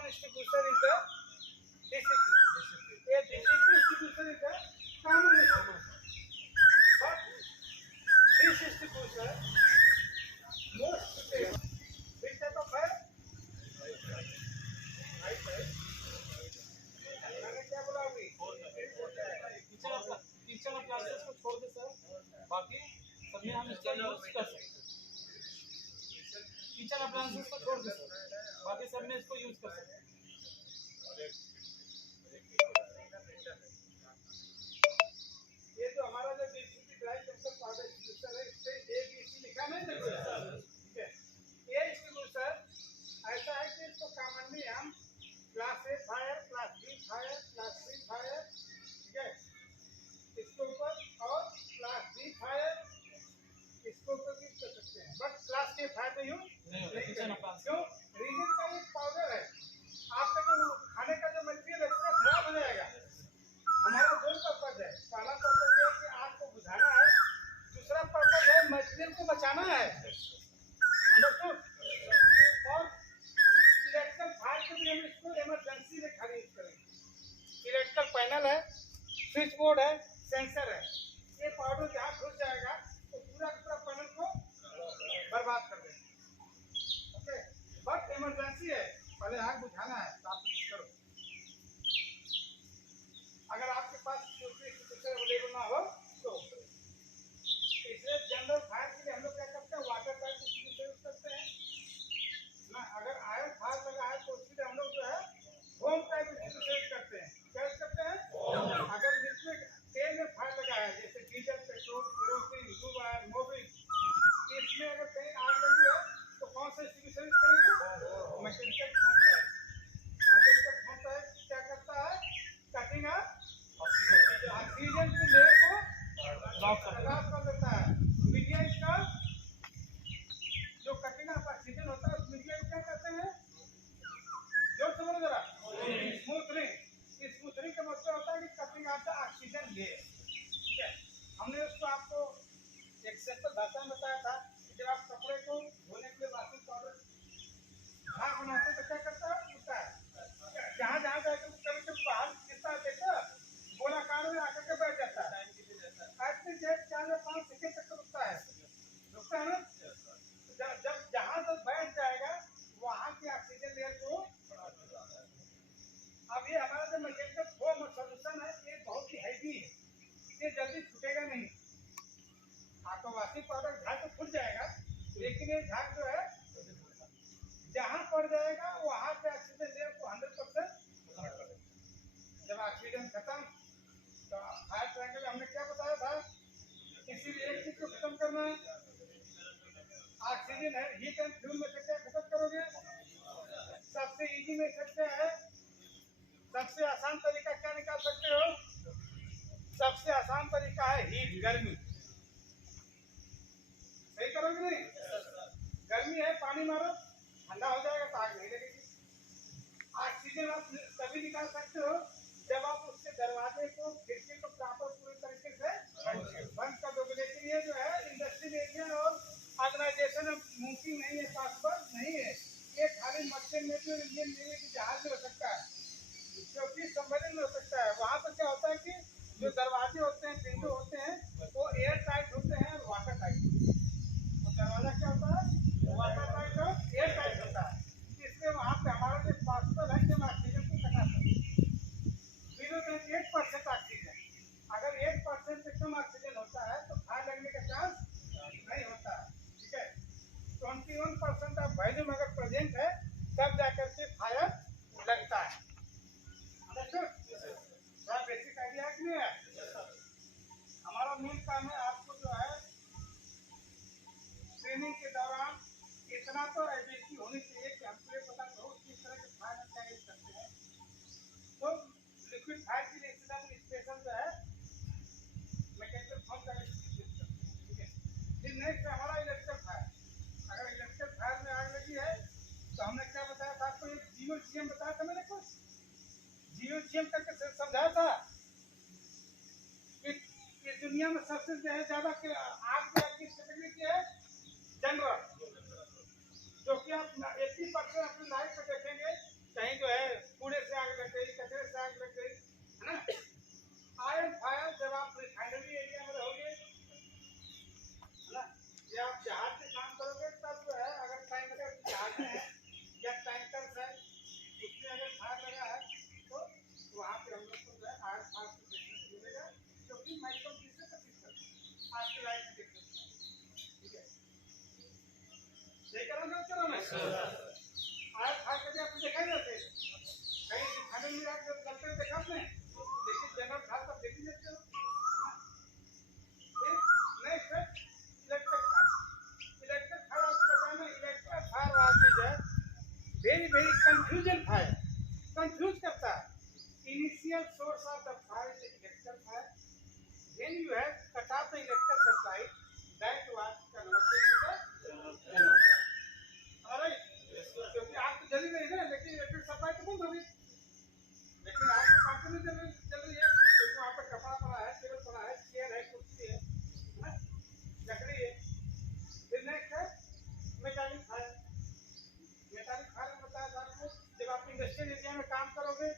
common extinguisher is the DCP. A DCP extinguisher is the common extinguisher. But this extinguisher most suitable. Which type of fire? Right side. मैंने क्या बोला अभी? Kitchen appliances को छोड़ दे sir, बाकी सब में हम इसका यूज कर सकते हैं। किचन अप्लायंसेस को छोड़ दे सर, बाकी सब में इसको यूज कर सकते हैं। ये जो हमारा जो DCP dry chemical powder extinguisher है, इस पे ABC लिखा नहीं है, ठीक है। ये एक्सटिंग्विशर ऐसा है कि इसको कॉमनली हम class A fire, class B fire, class C fire, ठीक है, इसके ऊपर और क्लास D फायर इसको ऊपर यूज कर सकते हैं, बट क्लास A फायर में यूज नहीं करना। क्यों? रीजन का एक पाउडर है, आपका जो खाने का जो मटेरियल है पूरा खराब हो जाएगा। हमारा दो पर्पज है, पहला पर्पज है कि आग को बुझाना है, दूसरा पर्पज है मटेरियल को बचाना है। अंडरस्टूड? और इलेक्ट्रिकल फायर के लिए हम इसको इमरजेंसी में खरीद करेंगे। इलेक्ट्रिकल पैनल है, स्विच बोर्ड है, सेंसर है, ये पाउडर जहाँ घुस जाएगा तो पूरा पूरा पैनल को बर्बाद कर देगा। ओके, बट इमरजेंसी है, पहले आग बुझाना है तो आप यूज करो। अगर आपके पास अवेलेबल ना हो तो इसलिए जनरल फायर के लिए हम लोग क्या करते हैं, वाटर टाइप एक्सटिंग्विशर यूज करते हैं ना। अगर आयरन फायर लगा है तो उसके लिए हम लोग जो है होम टाइप एक्सटिंग्विशर यूज करते हैं। क्या यूज करते हैं? अगर लिक्विड तेल में फायर लगा है, जैसे diesel, petrol, kerosene, lube oil, Mobil, इसमें अगर कहीं आग लगी है तो कौन सा एक्सटिंग्विशर यूज करेंगे? Mechanical foam type. Mechanical foam type क्या करता है? कटिंग ऑक्सीजन की लेयर को लॉक कर देता है। मीडिया इसका जो कटिंग ऑफ ऑक्सीजन होता है, उस मीडिया को क्या कहते हैं? जोर से बोलो जरा। स्मूथनिंग। स्मूथनिंग का मतलब होता है कि cutting of the oxygen layer. ठीक है, हमने उसको आपको एक सिंपल भाषा में बताया था कि जब आप कपड़े को धोने के लिए वॉशिंग पाउडर झाग बनाते हैं तो क्या करता है? उठता है, जहाँ जहाँ जाकर कभी कभी बाहर गिरता है, देखा गोलाकार में आकर के बैठ जाता है। ऐसे 4-5 सेकंड तक रुकता है ना। जब जहाँ तक बैठ जाएगा वहाँ की ऑक्सीजन लेयर को, अब ये हमारा जो मैकेनिकल फोम सॉल्यूशन है ये बहुत ही हैवी है, ये जल्दी छूटेगा नहीं। आपका वॉशिंग पाउडर झाग तो फूट जाएगा, लेकिन ये झाग जो है जहाँ पड़ जाएगा वहाँ पे ऑक्सीजन लेयर को 100%। जब ऑक्सीजन खत्म तो फायर ट्रायंगल हमने क्या बताया था? किसी भी एक चीज को खत्म करना है, ऑक्सीजन है, हीट एंड फ्यूल में से क्या खत्म करोगे? सबसे इजी में सकते हैं, सबसे आसान तरीका क्या निकाल सकते हो? सबसे आसान तरीका है हीट, गर्मी। सही करोगे नहीं? गर्मी है, पानी मारो, ठंडा हो जाएगा तो आग नहीं लगेगी। ऑक्सीजन आप तभी निकाल सकते हो जब आप उसके दरवाजे को, खिड़की को प्रॉपर पूरी तरीके से बंद कर दोगे। लेकिन ये जो है इंडस्ट्रियल एरिया और ऑर्गेनाइजेशन में मुमकिन नहीं है, पॉसिबल नहीं है। ये खाली मशीन में जो इंडियन नेवी के जहाज में हो सकता है, क्योंकि सबमरीन में हो सकता है। वहाँ पर क्या होता है कि जो दरवाजे होते हैं, विंडो होते हैं, वो एयर टाइट होते हैं और वाटर टाइट। तो दरवाजा क्या होता है? वाटर टाइट और एयर टाइट होता है। इसलिए वहाँ पे हमारा जो पॉसिबल है कि हम ऑक्सीजन को कटा सकते हैं। 0.8% ऑक्सीजन, अगर 1% से कम ऑक्सीजन होता है तो फायर लगने का चांस नहीं होता है। ठीक है, 21% ऑफ वॉल्यूम अगर प्रेजेंट है तब जाकर के फायर लगता है। बेसिक आइडिया है कि नहीं है? हमारा मेन काम है आपको जो है ट्रेनिंग के दौरान इतना तो एबिलिटी होनी चाहिए कि हमको ये पता करो किस तरह के फायर हम क्या यूज करते हैं। तो लिक्विड फायर के लिए स्पेशल जो है मैकेनिकल फोम का यूज करते हैं। ठीक है, फिर नेक्स्ट है हमारा इलेक्ट्रिकल फायर। अगर इलेक्ट्रिकल फायर में आग लगी है तो हमने क्या बताया था आपको? एक GOCM बताया था मैंने, कुछ GOCM करके समझाया था कि दुनिया में सबसे ज्यादा आग किस कैटेगरी की है? जनरल, जो कि आप 80% अपनी लाइफ में देखेंगे कहीं जो है सही करो ना करो ना आज खा के आपको दिखाई देते कहीं खाने में आके लगते देखा आपने लेकिन जनरल खा सब देख ही लेते हो नेक्स्ट है इलेक्ट्रिक फायर आपको बताना इलेक्ट्रिक फायर वाली चीज है वेरी कंफ्यूजन फायर कंफ्यूज करता है initial source of the fire is electrical fire when you have cut off the electrical supply that was converted to the generator alright क्योंकि आग तो जली नहीं ना लेकिन इलेक्ट्रिक सप्लाई तो बंद हो गई लेकिन आग तो कंटिन्यू चल रही है क्योंकि वहाँ पे कपड़ा पड़ा है टेबल पड़ा है चेयर है कुर्सी है ना लकड़ी है फिर नेक्स्ट है मैकेनिक फायर में बताया था आपको जब आप इंडस्ट्रियल एरिया में काम करोगे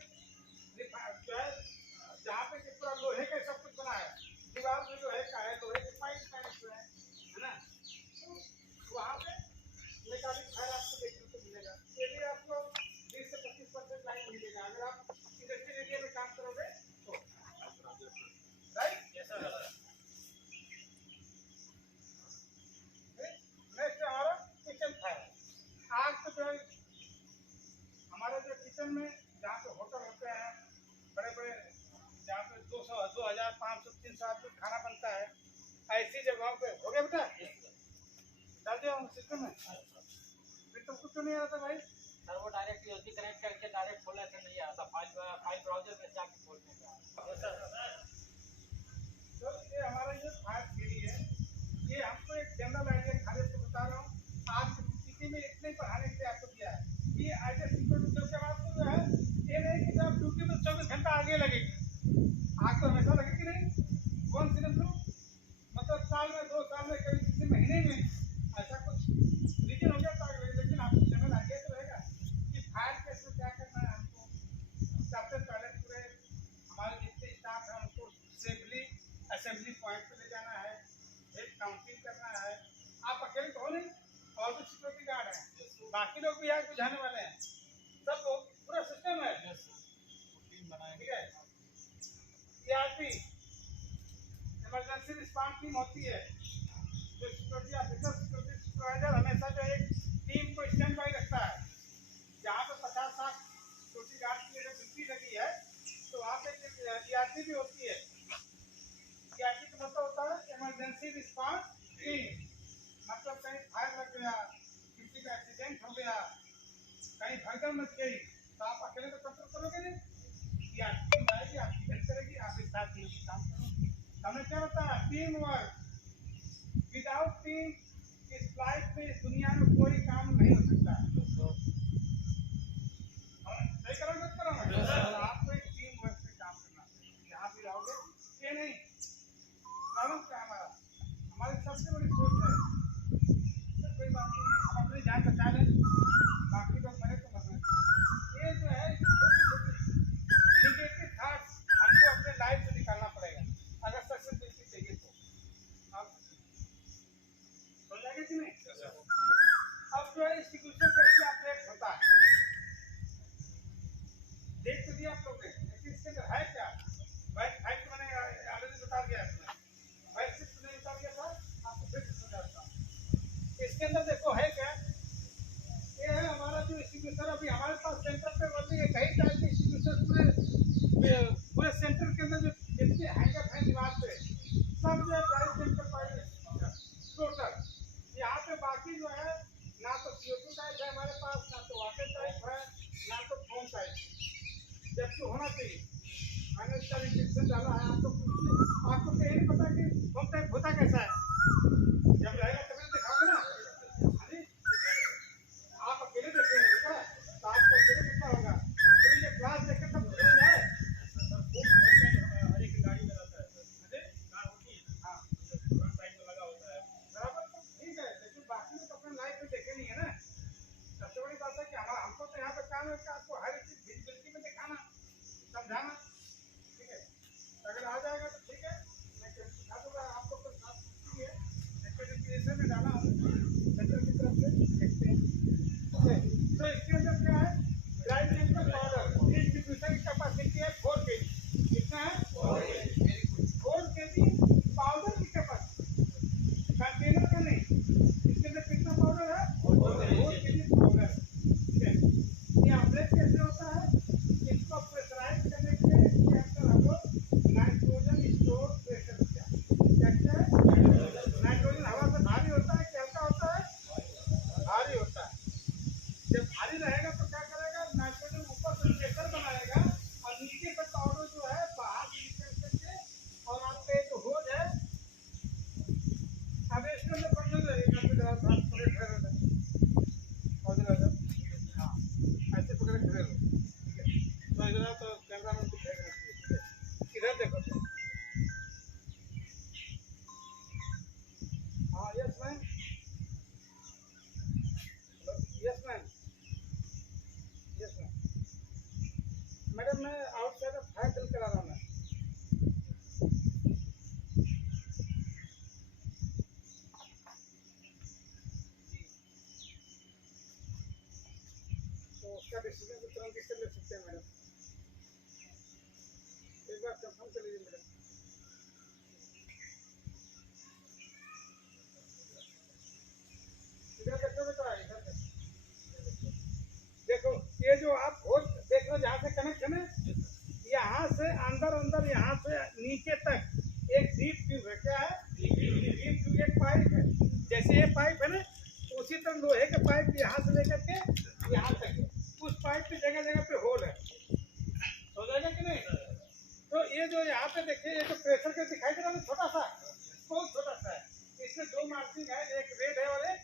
जहाँ पे पूरा लोहे का सब कुछ बना है दीवार में जो है का है लोहे के पाइप कनेक्ट है ना तो वहाँ पे मैकेनिक फायर आपको देखने को मिलेगा ये भी आपको 20 से 25% लाइन मिलेगा अगर आप इंडस्ट्रियल एरिया में काम करोगे तो राइट नेक्स्ट हमारा किचन फायर आग तो जो है हमारे जो किचन में जहाँ पे होटल होते हैं बड़े बड़े जहाँ पे 200 2000 500 300 आदमी खाना बनता है ऐसी जगहों पे हो गया बेटा डाल दिया सिस्टम में फिर तो कुछ नहीं आता भाई सर वो डायरेक्ट यूएसबी कनेक्ट करके डायरेक्ट खोलने से नहीं आता फाइल ब्राउजर में जाके खोलने का तो ये हमारा ये फायर थ्योरी है ये हमको एक जनरल आइडिया खाली से बता रहा हूँ आज की स्थिति में इतने पढ़ाने के लिए आपको दिया है ये आइडिया सिक्योरिटी जो के आपको जो है ये नहीं कि आप ड्यूटी में 24 घंटा आगे लगेगी आग तो हमेशा लगेगी नहीं कौन सी मतलब साल में 2 साल में कभी किसी महीने में ऐसा कुछ रीजन हो गया तो आग लगे लेकिन आपको जनरल आइडिया तो रहेगा कि फायर केस में क्या करना है हमको सबसे पहले पूरे हमारे जितने स्टाफ हैं उनको सेफली असेंबली पॉइंट पे ले जाना है एक काउंटिंग करना है आप अकेले तो हो नहीं और भी सिक्योरिटी गार्ड हैं बाकी लोग भी आग बुझाने वाले हैं सब लोग पूरा सिस्टम है ठीक है ईआरपी इमरजेंसी रिस्पांस टीम होती है जो सिक्योरिटी ऑफिसर सिक्योरिटी सुपरवाइजर हमेशा जो एक टीम को स्टैंड बाई रखता है जहाँ पे 50-60 सिक्योरिटी गार्ड की अगर ड्यूटी लगी है तो वहाँ पे ईआरपी भी होती है ईआरपी का मतलब होता है इमरजेंसी रिस्पांस टीम मतलब कहीं फायर लग गया किसी का एक्सीडेंट हो गया कहीं भगदड़ मच गई तो आप अकेले तो कंट्रोल करोगे नहीं ईआरपी आएगी आपकी हेल्प करेगी आप एक साथ मिलकर काम करोगे हमने क्या बताया टीम वर्क विदाउट टीम इस लाइफ में इस दुनिया में कोई काम नहीं हो सकता सही करो मत करो आपको एक टीम वर्क से काम करना जहाँ भी रहोगे ये नहीं प्रॉब्लम क्या हमारी सबसे बड़ी सोच है कोई बात नहीं हम अपनी जान बचा लें बाकी लोग मरे तो मरने ये जो है छोटी छोटी निगेटिव थॉट्स हमको अपने लाइफ से निकालना पड़ेगा अगर सक्सेसफुल चाहिए तो आप समझ आगे कि नहीं अब जो है इंस्टीट्यूशन कैसे ऑपरेट होता है देख तो दिया आप लोग ने लेकिन इसके अंदर है क्या वाइट फाइट मैंने ऑलरेडी बता दिया इसमें वाइट सिर्फ नहीं बता दिया था आपको फिर से समझाता हूँ इसके अंदर देखो है क्या ये है हमारा जो इंस्टीट्यूशन अभी हमारे पास सेंटर पे बनती है कई टाइप के इंस्टीट्यूशन पूरे सेंटर के अंदर जो जितने हैंगर हैं दीवार पे सब जो है प्राइवेट एंटरप्राइज टोटल यहाँ पे बाकी जो है ना तो CO2 टाइप है हमारे पास ना तो वाटर टाइप है ना तो फोम टाइप जबकि होना चाहिए मैंने इसका रिस्ट्रिक्शन डाला है आपको तो ये नहीं पता कि फोम टाइप होता कैसा है जब रहेगा तभी दिखाओगे ना आप अकेले देखेंगे बेटा तो आपको अकेले कितना होगा पूरी ये क्लास देखकर तब समझ जाए हर एक गाड़ी में रहता है कार होती है हाँ साइड में लगा होता है बराबर तो ठीक है लेकिन बाकी लोग अपने लाइफ में देखे नहीं है ना सबसे बड़ी बात है कि हमको तो यहाँ पे काम है कि आपको हर एक चीज विजिबिलिटी में दिखाना समझाना ठीक है अगर आ जाएगा तो ठीक है मैं सिखा दूंगा आपको तो साथ है उसका डिसीजन तो तुरंत इससे ले सकते हैं मैडम। एक बार कंफर्म कर लीजिए मैडम। इधर देखो बेटा, इधर देखो, ये जो आप होल देख रहे हो जहाँ से कनेक्ट है ना, यहाँ से अंदर अंदर यहाँ से नीचे तक एक डीप ट्यूब है। क्या है? डीप ट्यूब एक पाइप है। जैसे ये पाइप है ना, उसी तरह लोहे के पाइप यहाँ से लेकर के यहाँ तक है। उस पाइप की जगह जगह पे होल है। हो जाएगा कि नहीं? तो ये जो यहाँ पे देखिए, ये जो प्रेशर का दिखाई दे रहा है छोटा सा, बहुत छोटा सा है। इसमें दो मार्किंग है, एक रेड है और एक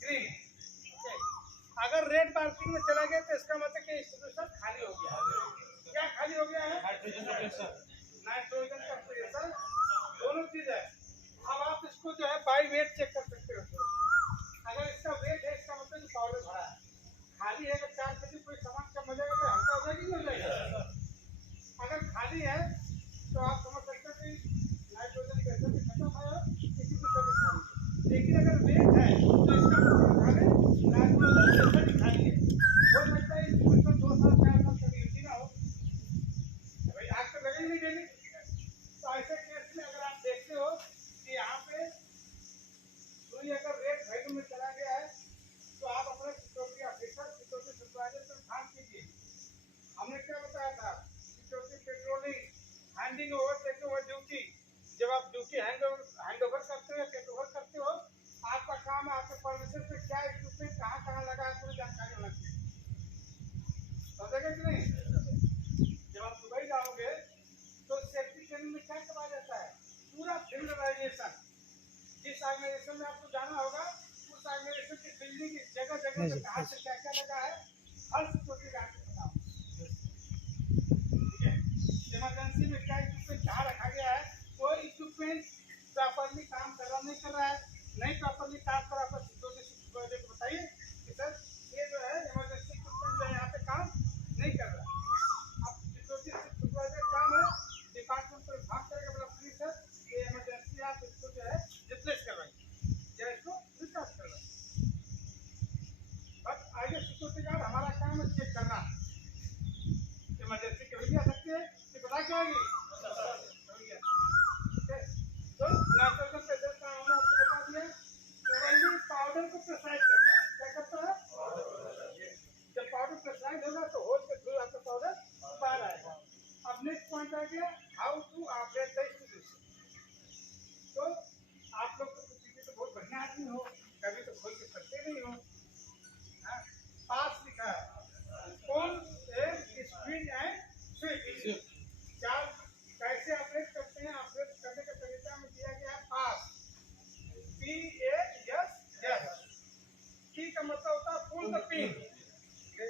ग्रीन है। अगर रेड मार्किंग में चला गया तो इसका मतलब कि इंस्टीट्यूशन खाली हो गया है। क्या खाली हो गया है? नाइट्रोजन का प्रेशर, दोनों चीज है। अब आप इसको जो है बाई वेट चेक कर सकते हो। अगर इसका वेट है, इसका मतलब पाउडर भरा है। खाली है, अगर 4 केजी कोई सामान कम हो जाएगा तो हल्का हो जाएगी, नहीं हो जाएगा। अगर खाली है तो आप समझ सकते हो कि नाइट्रोजन प्रेशर भी खत्म है और किसी को सभी खाली है। लेकिन अगर वेट है तो इसका मतलब खाली नाइट्रोजन प्रेशर भी खाली है। हो सकता है इसको 2 साल 4 साल कभी यूज ना हो, भाई आग तो लगेगी नहीं डेली। तो ऐसे केस में अगर आप देखते हो कि यहाँ पे सुई अगर रेड वैल्यू में चला गया है तो आप अपने सिक्योरिटी ऑफिसर, सिक्योरिटी सुपरवाइजर से बात कीजिए। हमने क्या बताया था? Security patrolling, handing over, take over duty. जब आप ड्यूटी हैंड ओवर करते हो, टेक ओवर करते हो, आपका काम है आपके परमिशन पे क्या इक्विपमेंट कहाँ कहाँ लगा है पूरी जानकारी होना चाहिए। समझेगा कि नहीं? जब आप दुबई जाओगे तो सेफ्टी ट्रेनिंग में क्या करवाया जाता है? पूरा फिल्डराइजेशन। जिस ऑर्गेनाइजेशन में आपको जाना होगा, उस ऑर्गेनाइजेशन की बिल्डिंग की जगह जगह पे कहाँ से क्या क्या लगा है, हर सिक्योरिटी गार्ड को बताओ। ठीक है? इमरजेंसी में क्या इक्विपमेंट कहाँ रखा गया है, कोई इक्विपमेंट प्रॉपरली काम कर रहा नहीं कर रहा है, नहीं प्रॉपरली काम कर रहा है, सिक्योरिटी सुपरवाइजर को बताइए कि सर ये जो है इमरजेंसी इक्विपमेंट जो है यहाँ पे काम नहीं कर रहा है। अब सिक्योरिटी सुपरवाइजर काम है डिपार्टमेंट को भाग करेगा, बोला प्लीज सर ये इमरजेंसी आप इसको जो है रिप्लेस करवाइए या इसको रिचार्ज करवाइए। बट आगे सिक्योरिटी गार्ड हमारा काम है चेक करना। इमरजेंसी कभी भी आ सकती है कि पता क्या होगी। तो नाइट्रोजन प्रेशर का हमने आपको बता दिया। तो पाउडर को प्रेशराइज करता है। क्या करता है? जब पाउडर प्रेशराइज होगा तो होल के थ्रू आपका पाउडर बाहर आएगा। अब नेक्स्ट पॉइंट आ गया, how to operate the institution. तो आप लोग तो बहुत बढ़िया आदमी हो, कभी तो खोल के पढ़ते नहीं हो। पास लिखा है, कौन स्पीड एंड स्विच। चार कैसे ऑपरेट करते हैं, ऑपरेट करने का तरीका में दिया गया है पास, PAS। P का मतलब होता है पुल द पिन।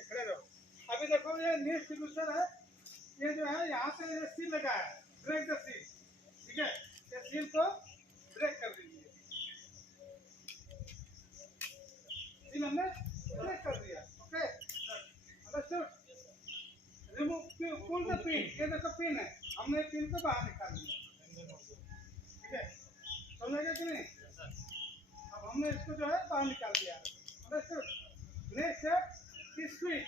खड़े रहो। अभी देखो ये न्यू डिस्ट्रीब्यूशन है, ये जो है यहाँ पे ये सील लगा है, ब्रेक द सील। ठीक है, ये सील को ब्रेक कर दीजिए। सील हमने ब्रेक कर दिया। Okay, understood? Remove pull the pin. ये देखो पिन है, हमने पिन को बाहर निकाल दिया। ठीक है, समझेगा कि नहीं? अब हमने इसको जो है बाहर निकाल दिया। अंडरस्टूड? नेक्स्ट है स्विच।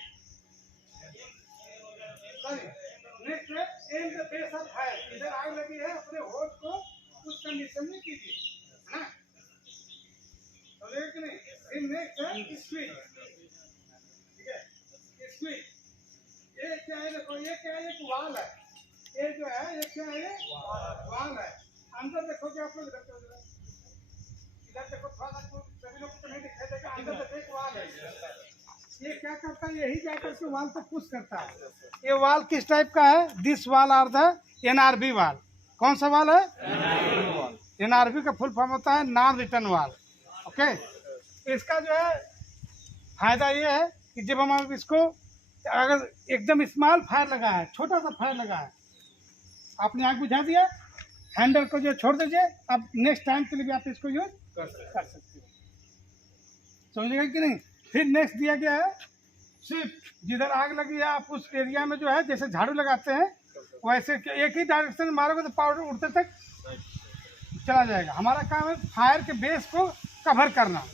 नेक्स्ट है am the base of fire. इधर आग लगी है, अपने होश को उस कंडीशन में कीजिए, है ना? समझेगा कि नहीं? फिर नेक्स्ट है स्विच। ठीक है, स्विच ये क्या है? देखो ये क्या है? एक वाल है। ये जो है ये क्या है? वाल है। अंदर देखोगे आप लोग, इधर देखो थोड़ा सा, सभी लोग को नहीं दिखाई देगा। अंदर देखो एक वाल है। ये क्या करता है? यही जाकर के वाल को पुश करता है। ये वाल किस टाइप का है? दिस वाल आर द NRB वाल। कौन सा वाल है? NRB का फुल फॉर्म होता है नॉन रिटर्न वाल। ओके, इसका जो है फायदा ये है कि जब हम इसको, अगर एकदम स्मॉल फायर लगा है, छोटा सा फायर लगा है, आपने आग बुझा दिया, हैंडल को जो छोड़ दीजिए, अब नेक्स्ट टाइम के लिए भी आप इसको यूज कर सकते हो। समझेगा कि नहीं? फिर नेक्स्ट दिया गया है शिफ्ट। जिधर आग लगी है आप उस एरिया में जो है जैसे झाड़ू लगाते हैं वैसे एक ही डायरेक्शन में मारोगे तो पाउडर उड़ते तक चला जाएगा। हमारा काम है फायर के बेस को कवर करना।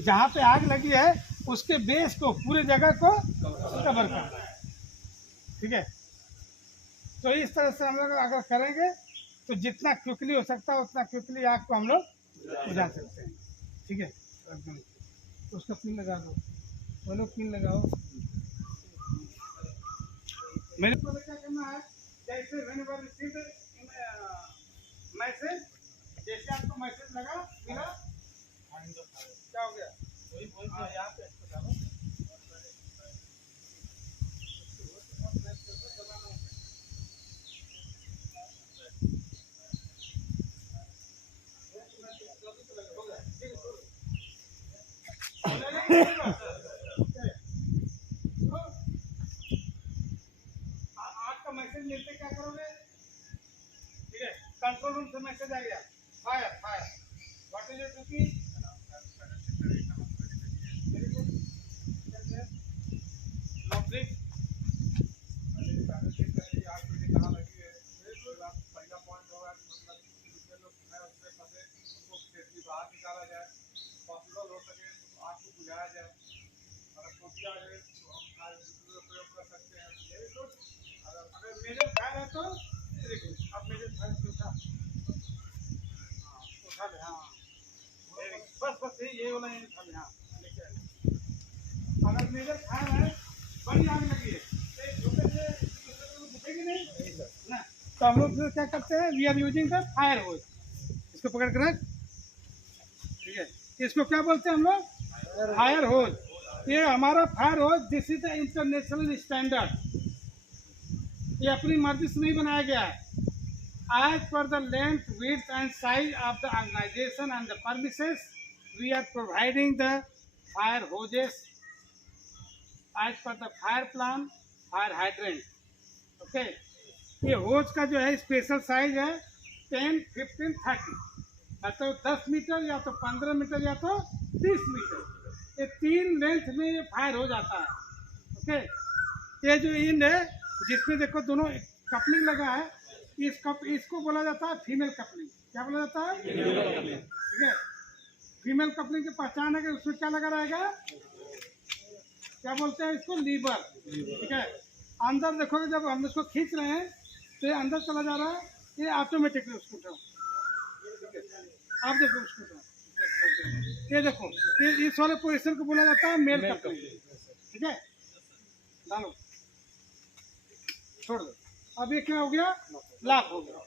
जहाँ पे आग लगी है उसके बेस को, पूरे जगह को कवर करना है। ठीक है, तो इस तरह से हम लोग अगर करेंगे तो जितना क्विकली हो सकता है उतना क्विकली आग को हम लोग बुझा सकते हैं। ठीक है, एकदम उसका पिन लगा दो, वो लोग पिन लगाओ। मेरे को क्या करना है, जैसे whenever received मैसेज, जैसे आपको मैसेज लगा मिला, क्या हो गया, वही बोल के यहाँ पे इसको डालो। आपका मैसेज मिलते क्या करोगे? ठीक है, कंट्रोल रूम से मैसेज आ गया, fire fire, what is your duty? बाहर निकाला जाए, पॉसिबल हो सके तो आग को बुझाया जाए। अगर टोपी आ जाए तो हम फायर प्रयोग कर सकते हैं। Very good. अगर मेजर फायर है तो वेरी गुड। अब मेजर फायर को उठा, हाँ उठा ले, हाँ वेरी गुड। बस बस ये वाला ये उठा ले, हाँ लेके आए। अगर मेजर फायर है, बड़ी आग लगी है, तो एक छोटे से बुझेगी नहीं ना, तो हम लोग फिर क्या करते हैं, we are using the fire hose. इसको पकड़ कर रख, ठीक है, इसको क्या बोलते हैं हम लोग, फायर होज। ये हमारा fire hose, this is the international standard. ये अपनी मर्जी से नहीं बनाया गया है। As per the length, width and size of the organisation and the premises, we are providing the fire hoses as per the fire plan, fire hydrant. Okay, ये hose का जो है स्पेशल साइज है 10, 15, 30, या तो 10 मीटर, या तो 15 metre, या तो 30 मीटर। ये 3 लेंथ में ये फायर हो जाता है। ओके, ये जो इन है जिसमें देखो दोनों कपलिंग लगा है, इसको बोला जाता है फीमेल कपलिंग। क्या बोला जाता है? ठीक है, फीमेल कपलिंग की पहचान है कि उसमें क्या लगा रहेगा, क्या बोलते हैं इसको, लीवर। ठीक है, अंदर देखोगे जब हम इसको खींच रहे हैं तो ये अंदर चला जा रहा है, ये ऑटोमेटिकली उसको उठाओ। आप देखो उसको उठाओ, ये देखो, ये इस वाले पोजीशन को बोला जाता है मेल कपलिंग। ठीक है, डालो, छोड़ दो। अब ये क्या हो गया, लॉक हो गया।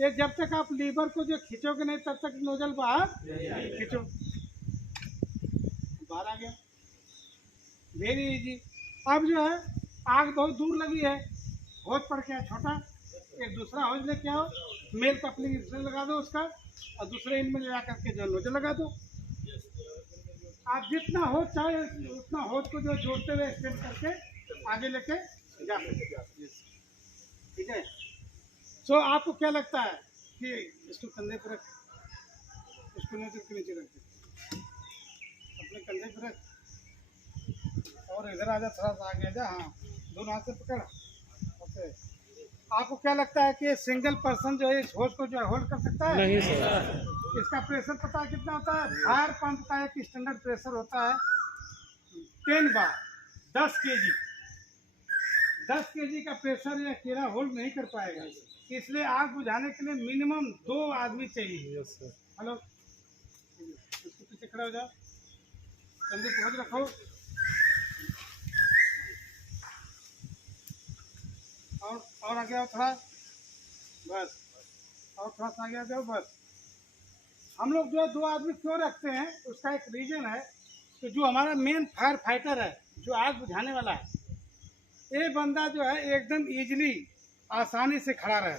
ये जब तक आप लीवर को जो खींचोगे नहीं तब तक नोजल बाहर खींचो, बाहर आ गया, वेरी इजी। अब जो है आग बहुत दूर लगी है, होज पड़ गया छोटा, एक दूसरा होज लेके आओ, मेल कपलिंग इसमें लगा दो उसका, और दूसरे इन में लगा करके जो नोजल लगा दो। आप जितना होज चाहे उतना होज को जो जोड़ते हुए एक्सटेंड करके आगे लेके जा सकते। ठीक है, सो आपको क्या लगता है कि इसको कंधे पर रख, इसको नोजल के नीचे रख दे, अपने कंधे पर रख, और इधर आ जा, थोड़ा सा आगे जा, हाँ दोनों हाथ से पकड़। ओके, आपको क्या लगता है कि सिंगल पर्सन जो है इस होज को जो है होल्ड कर सकता है? नहीं सर। इसका प्रेशर पता है कितना होता है? फायर पंप का एक स्टैंडर्ड प्रेशर होता है 10 बार 10 केजी। 10 केजी का प्रेशर ये अकेला होल्ड नहीं कर पाएगा, इसलिए आग बुझाने के लिए मिनिमम 2 आदमी चाहिए। हेलो, इसको पीछे खड़ा हो जाओ, कंधे पे हाथ रखो, और आगे आओ थोड़ा, बस, और थोड़ा सा आगे आ जाओ, बस। हम लोग जो है 2 आदमी क्यों रखते हैं, उसका एक रीजन है कि जो हमारा मेन फायर फाइटर है, जो आग बुझाने वाला है, ये बंदा जो है एकदम इजीली आसानी से खड़ा रहे,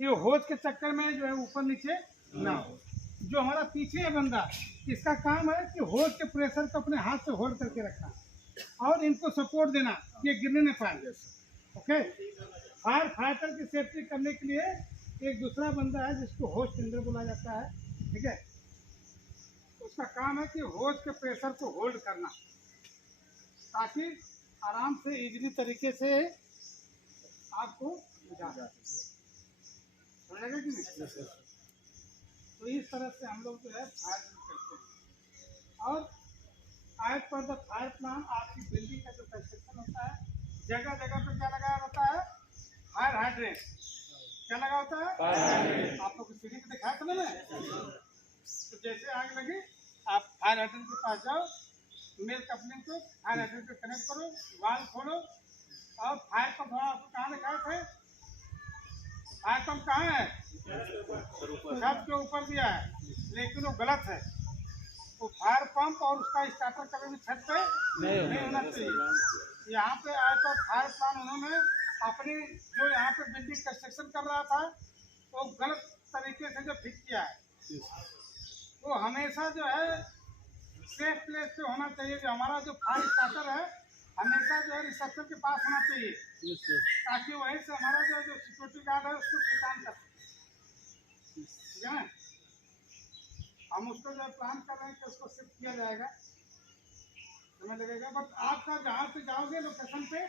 ये होज के चक्कर में जो है ऊपर नीचे ना हो। जो हमारा पीछे है बंदा, इसका काम है कि होज के प्रेशर को अपने हाथ से होल्ड करके रखना और इनको सपोर्ट देना, ये गिरने नहीं पाए। ओके, फायर फाइटर की सेफ्टी करने के लिए एक दूसरा बंदा है जिसको होज टेंडर बोला जाता है। ठीक है, उसका काम है कि होज के प्रेशर को होल्ड करना ताकि आराम से इजीली तरीके से आपको बुझा जाए। समझेगा कि नहीं? तो इस तरह से हम लोग जो है फायर करते हैं। और as per the fire plan आपकी बिल्डिंग का जो कंस्ट्रक्शन होता है, जगह जगह पर क्या लगाया होता है? Fire hydrant. क्या लगा होता है? आप लोग सीढ़ी पे दिखाया था ना मैं? तो जैसे आग लगी, आप फायर हाइड्रेंट के पास जाओ, मेल कपलिंग को फायर हाइड्रेंट पे कनेक्ट करो, वाल खोलो, और फायर पंप वहाँ आपको कहाँ दिखाए थे? फायर पंप कहाँ है? छत के ऊपर दिया है, लेकिन वो गलत है। वो फायर पंप और उसका स्टार्टर कभी भी छत पे नहीं होना चाहिए। यहाँ पे आया तो फायर प्लान उन्होंने अपनी जो यहाँ पे बिल्डिंग कंस्ट्रक्शन कर रहा था, वो गलत तरीके से जो फिट किया है। वो हमेशा जो है सेफ प्लेस पे होना चाहिए। जो हमारा जो फायर स्टार्टर है, हमेशा जो है रिसेप्शन के पास होना चाहिए, ताकि वहीं से हमारा जो सिक्योरिटी गार्ड है उसको पहचान कर सके। ठीक है ना? हम उसको जो प्लान कर रहे हैं कि उसको शिफ्ट किया जाएगा, समय लगेगा। बट आपका जहाँ से जाओगे लोकेशन पे,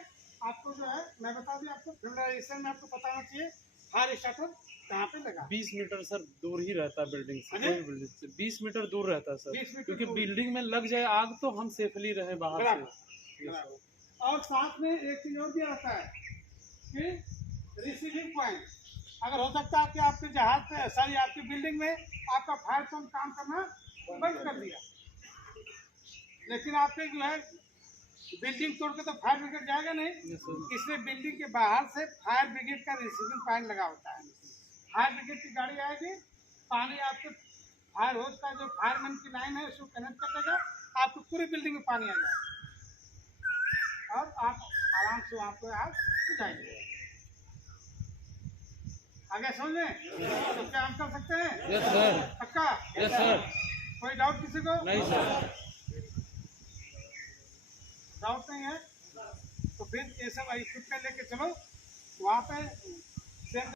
आपको जो है मैं बता दूँ, आपको फिल्ट्रेशन में आपको पता होना चाहिए फायर स्टार्टर कहाँ पे लगा। 20 मीटर सर दूर ही रहता है बिल्डिंग से, अरे? कोई बिल्डिंग से 20 मीटर दूर रहता है सर, 20 मीटर क्योंकि दूर। बिल्डिंग में लग जाए आग तो हम सेफली रहे बाहर बराबर, से। बराबर। और साथ में एक चीज और भी आता है कि रिसीविंग पॉइंट। अगर हो सकता है कि आपके जहाज पे, सॉरी आपकी बिल्डिंग में आपका फायर पंप काम करना बंद कर दिया, लेकिन आपके जो है बिल्डिंग तोड़ के तो फायर ब्रिगेड जाएगा नहीं, इसलिए बिल्डिंग के बाहर से फायर ब्रिगेड का रिसीविंग पॉइंट लगा होता है। फायर ब्रिगेड की गाड़ी आएगी, पानी आपके फायर होज का जो फायरमैन की लाइन है उसको कनेक्ट कर देगा, आपको पूरी बिल्डिंग में पानी आ जाएगा और आप आराम से वहाँ पे आग बुझाएंगे। आगे समझ में? तो क्या हम कर सकते हैं? यस सर, पक्का? Yes sir. कोई डाउट किसी को? नहीं सर। डाउट नहीं है तो फिर ये सब इक्विपमेंट लेके चलो वहाँ पे।